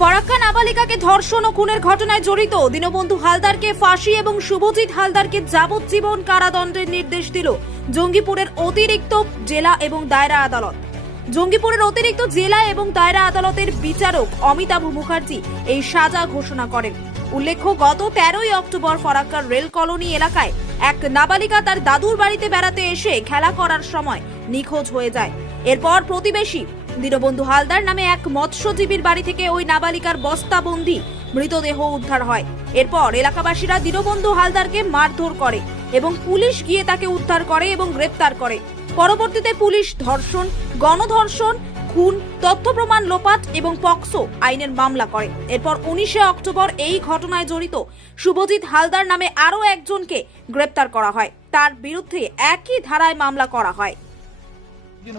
ফরাক্কা নাবালিকাকে ধর্ষণ ও খুনের ঘটনায় জড়িত। দীনবন্ধু হালদারকে ফাঁসি এবং শুভজিৎ হালদারকে যাবজ্জীবন কারাদণ্ডের নির্দেশ দিল জঙ্গিপুরের অতিরিক্ত জেলা এবং দায়রা আদালত। জঙ্গিপুরের অতিরিক্ত জেলা এবং দায়রা আদালতের বিচারক অমিতাভ মুখার্জি এই সাজা ঘোষণা করেন। উল্লেখ্য, গত তেরোই অক্টোবর ফরাক্কার রেল কলোনি এলাকায় এক নাবালিকা তার দাদুর বাড়িতে বেড়াতে এসে খেলা করার সময় নিখোঁজ হয়ে যায়। এরপর প্রতিবেশী দীনবন্ধু হালদার নামে এক মৎস্যজীবীর বাড়ি থেকে ওই নাবালিকার বস্তাবন্দি মৃতদেহ উদ্ধার হয়। এরপর এলাকাবাসীরা দীনবন্ধু হালদারকে মারধর করে এবং পুলিশ গিয়ে তাকে উদ্ধার করে এবং গ্রেপ্তার করে। পরবর্তীতে পুলিশ ধর্ষণ, গণধর্ষণ, খুন, তথ্য প্রমাণ লোপাট এবং পক্সো আইনের মামলা করে। এরপর উনিশে অক্টোবর এই ঘটনায় জড়িত শুভজিৎ হালদার নামে আরও একজনকে গ্রেপ্তার করা হয়। তার বিরুদ্ধে একই ধারায় মামলা করা হয়।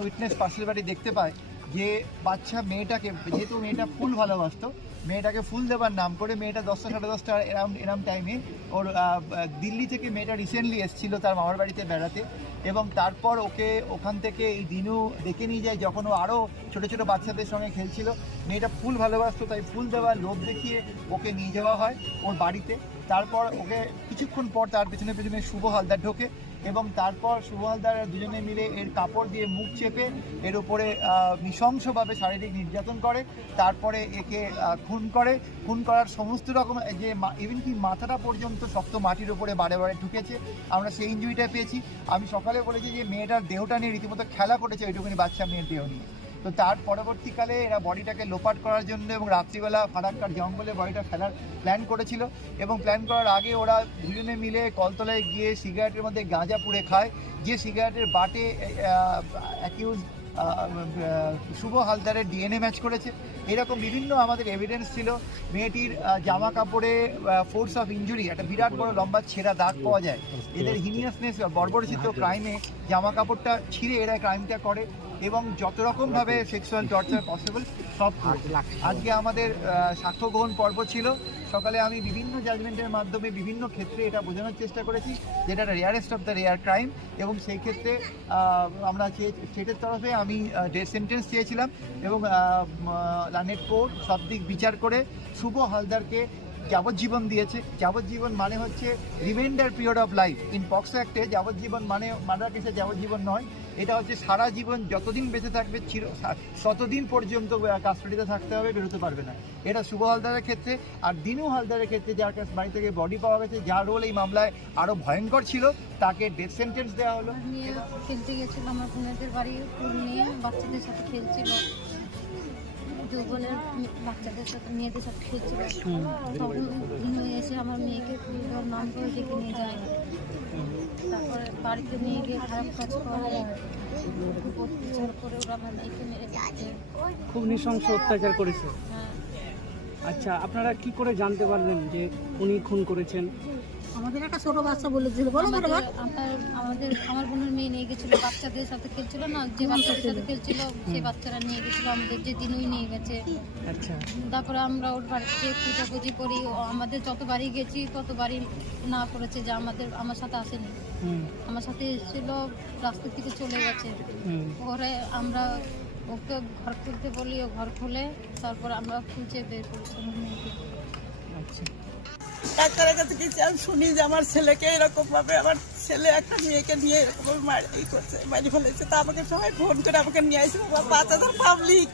উইটনেস পাশের বাড়ি দেখতে পায়। যে বাচ্চা মেয়েটাকে, যেহেতু মেয়েটা ফুল ভালোবাসতো, মেয়েটাকে ফুল দেবার নাম করে মেয়েটা দশটা, সাড়ে দশটা এরাম এরাম টাইমে ওর দিল্লি থেকে মেয়েটা রিসেন্টলি এসেছিল তার মামার বাড়িতে বেড়াতে এবং তারপর ওকে ওখান থেকে এই দিনু ডেকে নিয়ে যায় যখন ও আরও ছোটো ছোটো বাচ্চাদের সঙ্গে খেলছিল। মেয়েটা ফুল ভালোবাসতো, তাই ফুল দেওয়ার লোভ দেখিয়ে ওকে নিয়ে যাওয়া হয় ওর বাড়িতে। তারপর ওকে কিছুক্ষণ পর তার পেছনে পেছনে শুভ হালদার ঢোকে এবং তারপর শুভ হালদার দুজনে মিলে এর কাপড় দিয়ে মুখ চেপে এর উপরে নৃশংসভাবে শারীরিক নির্যাতন করে, তারপরে একে খুন করে। খুন করার সমস্ত রকম যে ইভেন কি মাথাটা পর্যন্ত শক্ত মাটির উপরে বারে বারে ঢুকেছে, আমরা সেই ইঞ্জুরিটা পেয়েছি। আমি সকালে বলেছি যে মেয়েটার দেহটা নিয়ে রীতিমতো খেলা করেছে ওইটুকুনি বাচ্চা মেয়ের দেহ নিয়ে। তো তার পরবর্তীকালে এরা বডিটাকে লোপাট করার জন্য এবং রাত্রিবেলা ফারাক্কার জঙ্গলে বডিটা ফেলার প্ল্যান করেছিল এবং প্ল্যান করার আগে ওরা দুজনে মিলে কলতলায় গিয়ে সিগারেটের মধ্যে গাঁজা পুড়ে খায়। যে সিগারেটের বাটে অ্যাকিউজ শুভ হালদারের ডিএনএ ম্যাচ করেছে। এরকম বিভিন্ন আমাদের এভিডেন্স ছিল। মেয়েটির জামা কাপড়ে ফোর্স অফ ইঞ্জুরি একটা বিরাট বড় লম্বা ছেঁড়া দাগ পাওয়া যায়। এদের হিনিয়াসনেস বর্বরচিত ক্রাইমে জামা কাপড়টা ছিঁড়ে এরা ক্রাইমটা করে এবং যত রকমভাবে সেক্সুয়াল টর্চার পসিবল সব আজকে আমাদের সাক্ষ্য গ্রহণ পর্ব ছিল। সকালে আমি বিভিন্ন জাজমেন্টের মাধ্যমে বিভিন্ন ক্ষেত্রে এটা বোঝানোর চেষ্টা করেছি যেটা একটা rarest of the rare crime এবং সেই ক্ষেত্রে আমরা স্টেটের তরফে আমি ডেথ সেন্টেন্স চেয়েছিলাম এবং লানেট কোর্ট সব দিক বিচার করে শুভ হালদারকে যাবজ্জীবন দিয়েছে। যাবজ্জীবন মানে হচ্ছে remainder period of life in POCSO অ্যাক্টে যাবজ্জীবন মানে মার্ডার কেসে যাবজ্জীবন নয়। এটা হচ্ছে সারা জীবন যতদিন বেঁচে থাকবে চির শতদিন পর্যন্ত কাস্টডিতে থাকতে হবে, বেরোতে পারবে না। এটা শুভ হালদারের ক্ষেত্রে আর দিনু হালদারের ক্ষেত্রে যার কাছে বাড়ি থেকে বডি পাওয়া গেছে, যার রোল এই মামলায় আরও ভয়ঙ্কর ছিল, তাকে ডেথ সেন্টেন্স দেওয়া হলো। খেলতে গেছিল আমার বাড়ি নিয়ে বাচ্চাদের সাথে খেলছিল। দু বোনের বাচ্চাদের সাথে মেয়েদের সাথে খেলছিল। তখন দিন এসে আমার মেয়েকে ফুল নাম করে ডেকে নিয়ে যায়। তারপরে বাড়িতে নিয়ে গিয়ে খারাপ কাজ করে। খুব অত্যাচার করে ওরা আমার মেয়েকে মেরে খুব নৃশংস অত্যাচার করেছে। হ্যাঁ। আচ্ছা আপনারা কি করে জানতে পারলেন যে উনি খুন করেছেন? আমাদের একটা ছোট বাচ্চা বলেছিল। বলো বলো আমাদের আমার আমাদের আমার বোনের মেয়ে নিয়ে গেছিল বাচ্চাদের সাথে খেলছিল না যে বাচ্চাদের সাথে খেলছিল সেই বাচ্চারা নিয়ে গেছিল আমাদের যে দিনই নিয়ে গেছে। আচ্ছা। তারপরে আমরা ওর বাড়িতে পূজাপুজি করি আমাদের যত বাড়ি গেছি তত বাড়ি না করেছে যে আমাদের আমার সাথে আসেনি। আমার সাথে এসেছিল রাস্তা থেকে চলে গেছে। পরে আমরা ওকে ঘর খুলতে বলি ও ঘর খুলে তারপর আমরা খুঁজে বের করেছি মেয়েকে। আচ্ছা। ডাক্তারের কাছে গেছি আমি শুনি যে আমার ছেলেকে এরকম ভাবে আমার ছেলে একটা মেয়েকে নিয়ে এরকম ভাবে মার করছে, মারি ফেলেছে। তা আমাকে সবাই ফোন করে আমাকে নিয়ে আসছে বাবা পাঁচ হাজার পাবলিক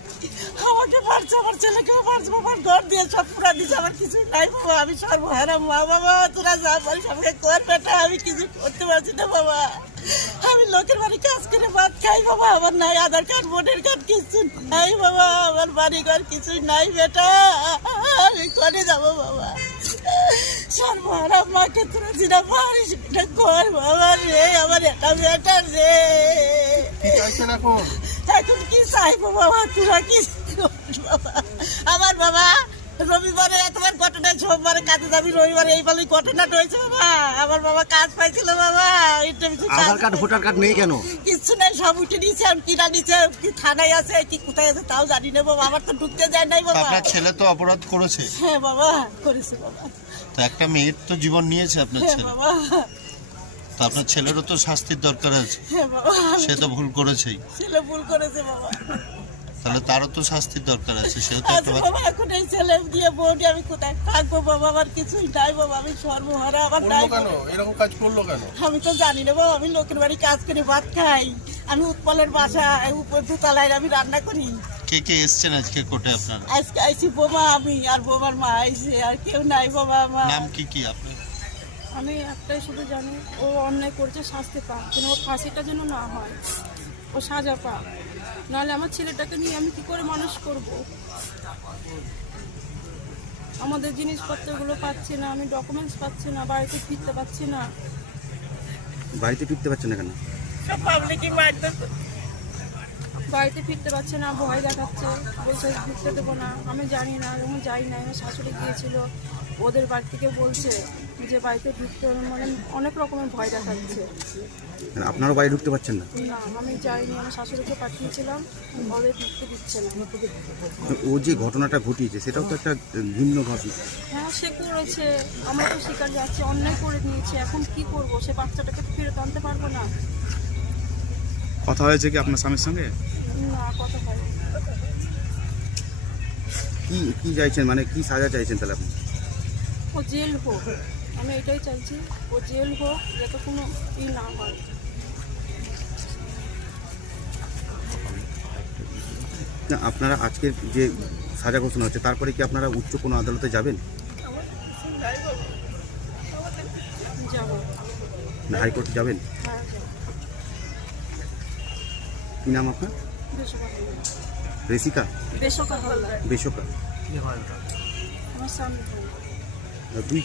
আমাকে মারছে, আমার ছেলেকেও মারছে আমার ঘর দিয়ে সব পুরা দিচ্ছে আমার কিছু নাই, বাবা, আমি সর্বহারা মা, বাবা, তোরা যা পারিস আমাকে কর, বেটা, আমি কিছু করতে পারছি না, বাবা। আমি লোকের বাড়ি কাজ করে ভাত খাই, বাবা, আমার নাই আধার কার্ড, ভোটার কার্ড কিছু নাই, বাবা, আমার বাড়ি ঘর কিছুই নাই, বেটা। সর্বহারা মাকে তোরা পারিস এটা কর বাবা রে আমার এটা বেটা রে। এখন? কি চাইব বাবা? তোরা কি আমার বাবা রবিবারে এতবার ঘটনা সোমবারে কাজে যাবি রবিবারে এই বলেই ঘটনাটা হয়েছে বাবা। আমার বাবা কাজ পাইছিল বাবা। আধার কার্ড ভোটার কার্ড নেই কেন? কিচ্ছু নাই সব উঠে নিয়েছে আমি কিনা নিচে কি থানায় আছে কি কোথায় আছে তাও জানি না বাবা। আমার তো ঢুকতে যায় নাই বাবা। আপনার ছেলে তো অপরাধ করেছে। হ্যাঁ বাবা করেছে বাবা। তো একটা মেয়ের তো জীবন নিয়েছে আপনার হ্যাঁ ছেলে। তো আপনার ছেলেরও তো শাস্তির দরকার আছে। হ্যাঁ বাবা। সে তো ভুল করেছেই। ছেলে ভুল করেছে বাবা। তাহলে তারও তো শাস্তির দরকার আছে সেও তো একটা বাবা এখন এই ছেলে দিয়ে বউটি আমি কোথায় থাকব বাবা? আমার কিছুই নাই বাবা আমি সর্বহারা আমার নাই কেন? এরকম কাজ করল কেন? আমি তো জানি না বাবা আমি লোকের বাড়ি কাজ করে ভাত খাই আমি উৎপলের বাসা উপর দুতলায় আমি রান্না করি। কে কে এসছেন আজকে কোর্টে আপনার? আজকে আইসি বোমা আমি আর বোমার মা আইসে আর কেউ নাই বাবা আমার। নাম কি কি আপনার? আমি একটাই শুধু জানি ও অন্যায় করেছে শাস্তি পাক যেন ওর ফাঁসিটা যেন না হয় ও সাজা পাক। নাহলে আমার ছেলেটাকে নিয়ে আমি কি করে মানুষ করব? আমাদের জিনিসপত্রগুলো পাচ্ছি না আমি ডকুমেন্টস পাচ্ছি না বাড়িতে ফিরতে পারছি না। বাড়িতে ফিরতে পারছেন না কেন? সব পাবলিকই মারতে বাড়িতে ফিরতে পারছে না ভয় দেখাচ্ছে বলছে ফিরতে দেবো না। আমি জানি না আমি যাই না আমার শাশুড়ি গিয়েছিল ওদের বাড়ি থেকে বলছে যে বাড়িতে ঢুকতে মানে অনেক রকমের ভয় দেখাচ্ছে। কেন আপনারও বাড়ি ঢুকতে পারছেন না? না আমি যাইনি আমার শাশুড়িকে পাঠিয়েছিলাম ওদের ঢুকতে দিচ্ছে না। ও যে ঘটনাটা ঘটিয়েছে সেটাও তো একটা ভিন্ন ঘটনা। হ্যাঁ সে করেছে আমরা তো শিকার যাচ্ছি অন্যায় করে নিয়েছে এখন কি করব? সে বাচ্চাটাকে তো ফেরত আনতে পারব না। কথা হয়েছে কি আপনার স্বামীর সঙ্গে? কি কি চাইছেন? মানে কি সাজা চাইছেন তাহলে আপনি? ও জেল হোক আমি এটাই চাইছি ও জেল হোক যাতে কোনো ই না হয়। না আপনারা আজকের যে সাজা ঘোষণা হচ্ছে তারপরে কি আপনারা উচ্চ কোনো আদালতে যাবেন? না হাইকোর্টে যাবেন? হ্যাঁ কি নাম আপনার? রেসিকা? বেসরকার হল। আমার স্বামী দুই